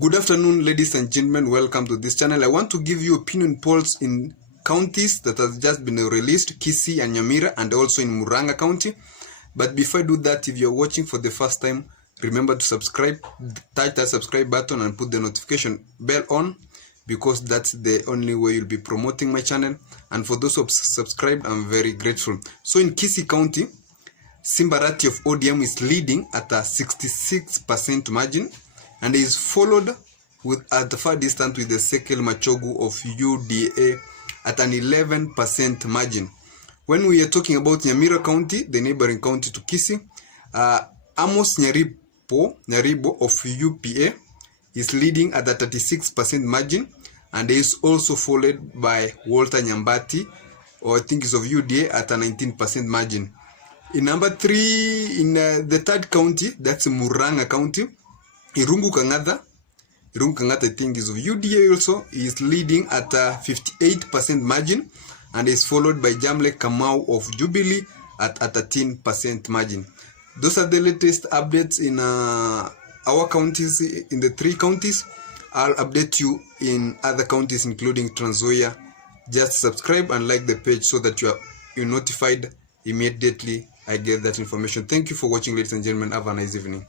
Good afternoon, ladies and gentlemen. Welcome to this channel. I want to give you opinion polls in counties that has just been released, Kisii and Nyamira, and also in Muranga County. But before I do that, if you're watching for the first time, remember to subscribe, touch that subscribe button and put the notification bell on, because that's the only way you'll be promoting my channel. And for those who have subscribed, I'm very grateful. So in Kisii County, Simba Arati of UDA is leading at a 66% margin, and is followed with at the far distance with Ezekiel Machogu of UDA at an 11% margin. When we are talking about Nyamira County, the neighboring county to Kisii, Amos Nyaribo of UPA is leading at a 36% margin, and is also followed by Walter Nyambati, or I think is of UDA, at a 19% margin. In number 3, in the third county, that's Muranga County, Irungu Kangata, I think is of UDA also, is leading at a 58% margin, and is followed by Kamau of Jubilee at a 13% margin. Those are the latest updates in our counties, in the 3 counties. I'll update you in other counties including Trans Nzoia. Just subscribe and like the page so that you're notified immediately I get that information. Thank you for watching, ladies and gentlemen. Have a nice evening.